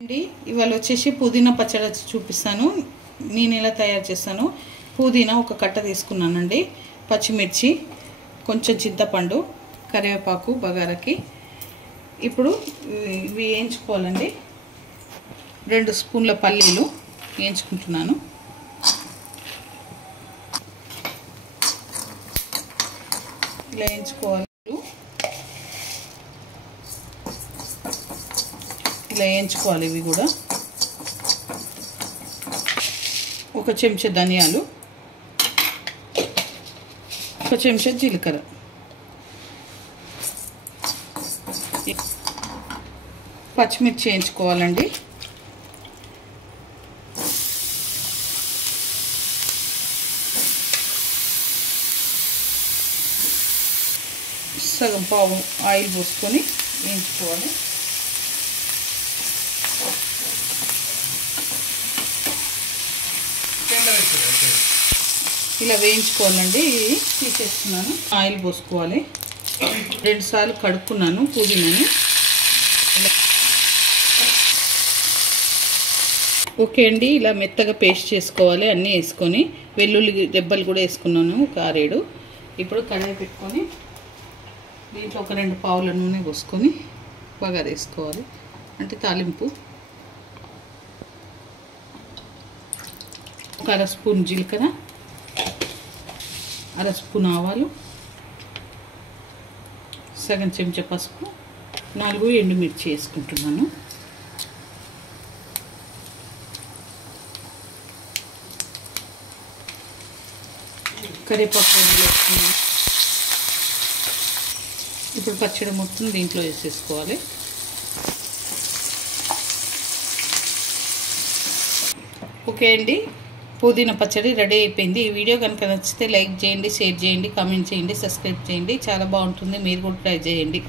అండి ఇవాళ వచ్చేసి పుదీనా పచ్చడి చూపిస్తాను. నేను ఎలా తయారు చేస్తాను. పుదీనా ఒక కట్ట తీసుకున్నానండి, పచ్చిమిర్చి, కొంచెం చింతపండు, కరివేపాకు బగారాకి. ఇప్పుడు ఇవి వేయించుకోవాలండి. 2 స్పూన్ల పల్లీలు వేయించుకుంటున్నాను. ఇలా వేయించుకోవాలి. ఇలా వేయించుకోవాలి. ఇవి కూడా ఒక చెంచా ధనియాలు, ఒక చెంచా జీలకర్ర, పచ్చిమిర్చి వేయించుకోవాలండి. సగం పావు ఆయిల్ పోసుకొని వేయించుకోవాలి. ఇలా వేయించుకోవాలండి. తీసేస్తున్నాను. ఆయిల్ పోసుకోవాలి. 2 సార్లు కడుక్కున్నాను పుదీనాని. ఓకే అండి, ఇలా మెత్తగా పేస్ట్ చేసుకోవాలి. అన్నీ వేసుకొని వెల్లుల్లి రెబ్బలు కూడా వేసుకున్నాను, ఒక 6-7. ఇప్పుడు కడాయి పెట్టుకొని దీంట్లో ఒక 2 పావుల నూనె పోసుకొని బగారా వేసుకోవాలి, అంటే తాలింపు. ఒక 1/2 స్పూన్ జీలకర్ర, 1/2 స్పూన్ ఆవాలు, సగం చెంచా పసుపు, 4 ఎండుమిర్చి వేసుకుంటున్నాను. కరివేపాకు వేసుకున్నాను. ఇప్పుడు పచ్చడి మొత్తం దీంట్లో వేసేసుకోవాలి. ఓకే అండి, పుదీనా పచ్చడి రెడీ అయిపోయింది. ఈ వీడియో కనుక నచ్చితే లైక్ చేయండి, షేర్ చేయండి, కామెంట్ చేయండి, సబ్స్క్రైబ్ చేయండి. చాలా బాగుంటుంది, మీరు కూడా ట్రై చేయండి.